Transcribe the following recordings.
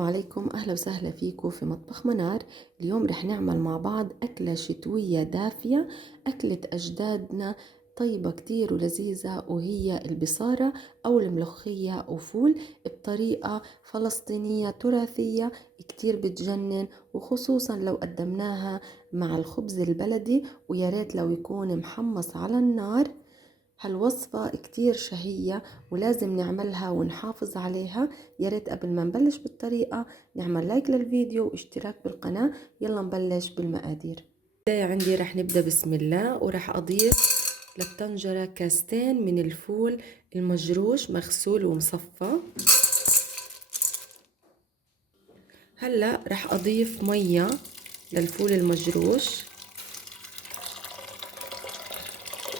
السلام عليكم، أهلا وسهلا فيكم في مطبخ منار. اليوم رح نعمل مع بعض أكلة شتوية دافية، أكلة أجدادنا، طيبة كتير ولذيذة، وهي البصارة أو الملوخية وفول بطريقة فلسطينية تراثية كتير بتجنن، وخصوصا لو قدمناها مع الخبز البلدي، ويا ريت لو يكون محمص على النار. هالوصفة كتير شهية ولازم نعملها ونحافظ عليها. يا ريت قبل ما نبلش بالطريقة نعمل لايك للفيديو واشتراك بالقناة. يلا نبلش بالمقادير. بداية عندي رح نبدأ بسم الله، ورح أضيف للطنجرة كاستين من الفول المجروش مغسول ومصفى. هلأ رح أضيف مية للفول المجروش.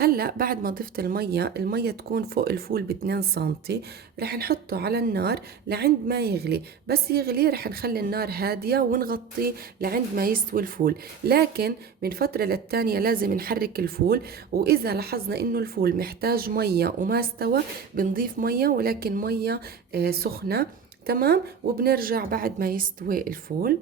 هلا بعد ما ضفت المية تكون فوق الفول ب2 سنتي، رح نحطه على النار لعند ما يغلي. بس يغلي رح نخلي النار هادية ونغطيه لعند ما يستوي الفول، لكن من فترة للتانية لازم نحرك الفول، وإذا لاحظنا إنه الفول محتاج مية وما استوى بنضيف مية، ولكن مية سخنة. تمام، وبنرجع بعد ما يستوي الفول.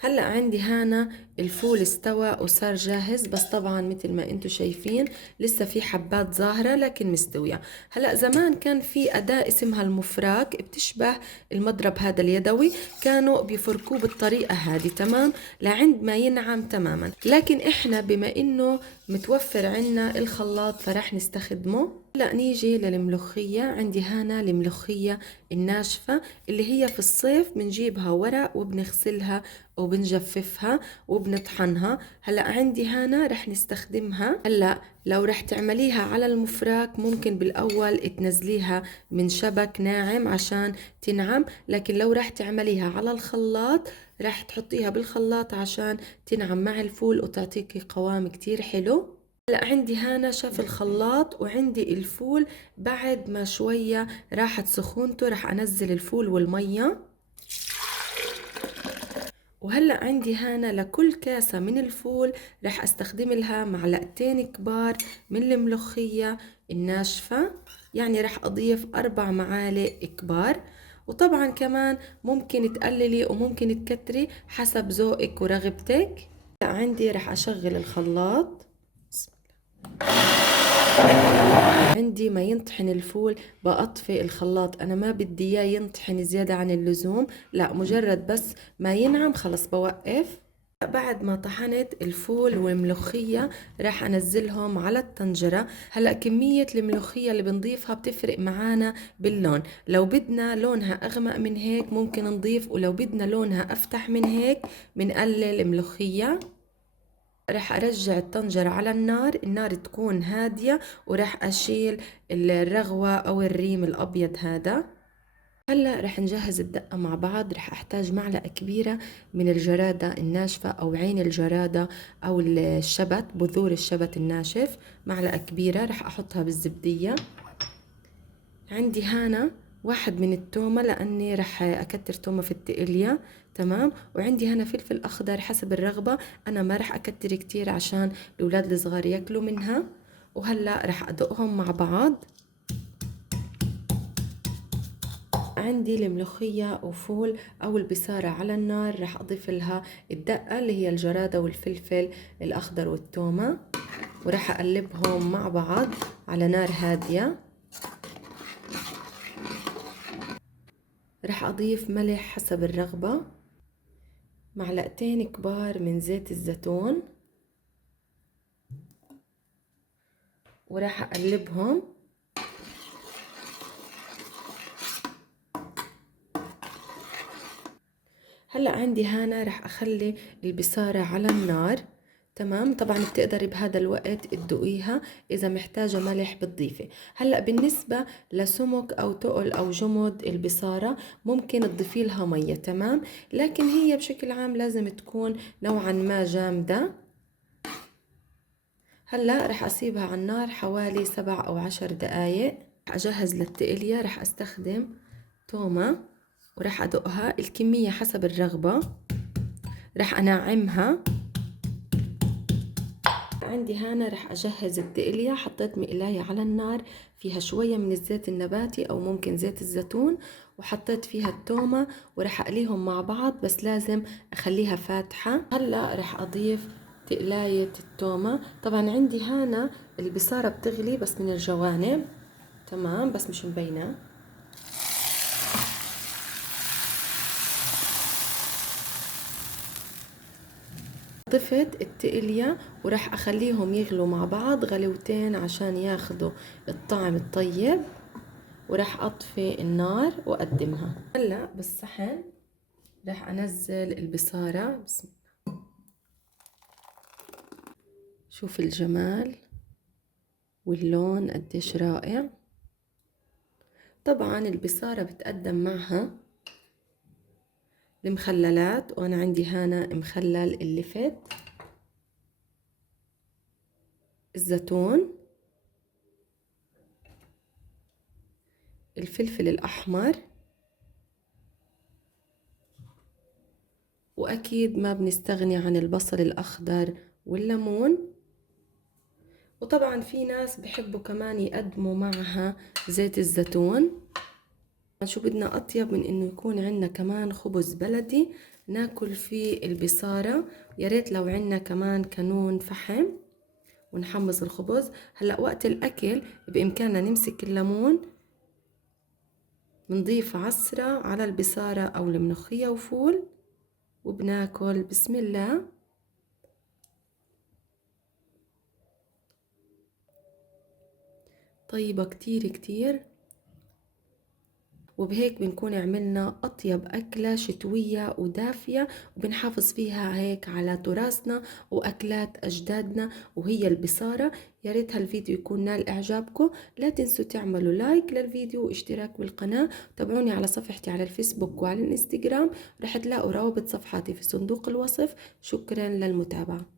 هلأ عندي هنا الفول استوى وصار جاهز، بس طبعا مثل ما انتم شايفين لسه في حبات ظاهرة لكن مستوية. هلأ زمان كان في أداة اسمها المفراك، بتشبه المضرب هذا اليدوي، كانوا بيفركوه بالطريقة هذه. تمام، لعند ما ينعم تماما، لكن احنا بما انه متوفر عنا الخلاط فرح نستخدمه. هلأ نيجي للملوخية. عندي هنا الملوخية الناشفة اللي هي في الصيف بنجيبها ورق وبنغسلها وبنجففها وبنطحنها. هلا عندي هنا رح نستخدمها. هلا لو رح تعمليها على المفراك ممكن بالاول تنزليها من شبك ناعم عشان تنعم، لكن لو رح تعمليها على الخلاط رح تحطيها بالخلاط عشان تنعم مع الفول وتعطيكي قوام كتير حلو. هلا عندي هنا شاف الخلاط وعندي الفول، بعد ما شوية راحت سخونته رح انزل الفول والمية. وهلأ عندي هنا لكل كاسة من الفول رح استخدم لها معلقتين كبار من الملوخية الناشفة، يعني رح اضيف 4 معالق كبار. وطبعا كمان ممكن تقللي وممكن تكتري حسب ذوقك ورغبتك. عندي رح اشغل الخلاط. عندي ما ينطحن الفول بأطفئ الخلاط، أنا ما بدي إياه ينطحن زيادة عن اللزوم، لا مجرد بس ما ينعم خلص بوقف. بعد ما طحنت الفول والملوخية راح أنزلهم على الطنجرة. هلأ كمية الملوخية اللي بنضيفها بتفرق معانا باللون، لو بدنا لونها أغمق من هيك ممكن نضيف، ولو بدنا لونها أفتح من هيك بنقلل ملوخية. رح أرجع الطنجرة على النار تكون هادية، ورح أشيل الرغوة أو الريم الأبيض هذا. هلا رح نجهز الدقة مع بعض. رح أحتاج معلقة كبيرة من الجرادة الناشفة أو عين الجرادة أو الشبت، بذور الشبت الناشف، معلقة كبيرة رح أحطها بالزبدية. عندي هنا 1 من التومة لأني رح أكتر تومة في التقلية. تمام، وعندي هنا فلفل أخضر حسب الرغبة، أنا ما رح أكتر كتير عشان الأولاد الصغار ياكلوا منها. وهلأ رح أدقهم مع بعض. عندي الملوخية وفول أو البصارة على النار، رح أضيف لها الدقة اللي هي الجرادة والفلفل الأخضر والتومة، ورح أقلبهم مع بعض على نار هادية. رح أضيف ملح حسب الرغبة، معلقتين كبار من زيت الزيتون، وراح أقلبهم. هلأ عندي هنا رح أخلي البصارة على النار. تمام، طبعا بتقدري بهذا الوقت تدوقيها، إذا محتاجة ملح بتضيفي. هلأ بالنسبة لسمك أو تقل أو جمد البصارة ممكن تضيفي لها مية. تمام، لكن هي بشكل عام لازم تكون نوعا ما جامدة. هلا رح اسيبها على النار حوالي 7 أو 10 دقايق. رح اجهز للتقلية، رح استخدم تومة ورح ادقها الكمية حسب الرغبة، رح انعمها. عندي هنا رح اجهز التقلية، حطيت مقلاية على النار فيها شوية من الزيت النباتي او ممكن زيت الزيتون، وحطيت فيها التومة ورح أقليهم مع بعض، بس لازم أخليها فاتحة. هلأ رح أضيف تقلاية التومة. طبعا عندي هنا البصارة بتغلي بس من الجوانب، تمام، بس مش مبينة. ضفت التقلية ورح أخليهم يغلوا مع بعض غلوتين عشان ياخدوا الطعم الطيب، ورح أطفي النار وأقدمها. هلأ بالصحن رح أنزل البصارة. بسم الله، شوف الجمال واللون قديش رائع. طبعا البصارة بتقدم معها المخللات، وأنا عندي هنا مخلل اللفت، الزيتون، الفلفل الأحمر، وأكيد ما بنستغني عن البصل الأخضر والليمون. وطبعا في ناس بحبوا كمان يقدموا معها زيت الزيتون. شو بدنا أطيب من إنه يكون عنا كمان خبز بلدي ناكل فيه البصارة. يا ريت لو عنا كمان كانون فحم ونحمص الخبز. هلأ وقت الأكل بإمكاننا نمسك الليمون، بنضيف عصرة على البصارة أو الملوخية وفول، وبناكل. بسم الله. طيبة كتير كتير. وبهيك بنكون عملنا أطيب أكلة شتوية ودافية، وبنحافظ فيها هيك على تراثنا وأكلات أجدادنا وهي البصارة. يا ريت هالفيديو يكون نال إعجابكم. لا تنسوا تعملوا لايك للفيديو واشتراك بالقناة. تابعوني على صفحتي على الفيسبوك وعلى الانستغرام، رح تلاقوا روابط صفحاتي في صندوق الوصف. شكرا للمتابعة.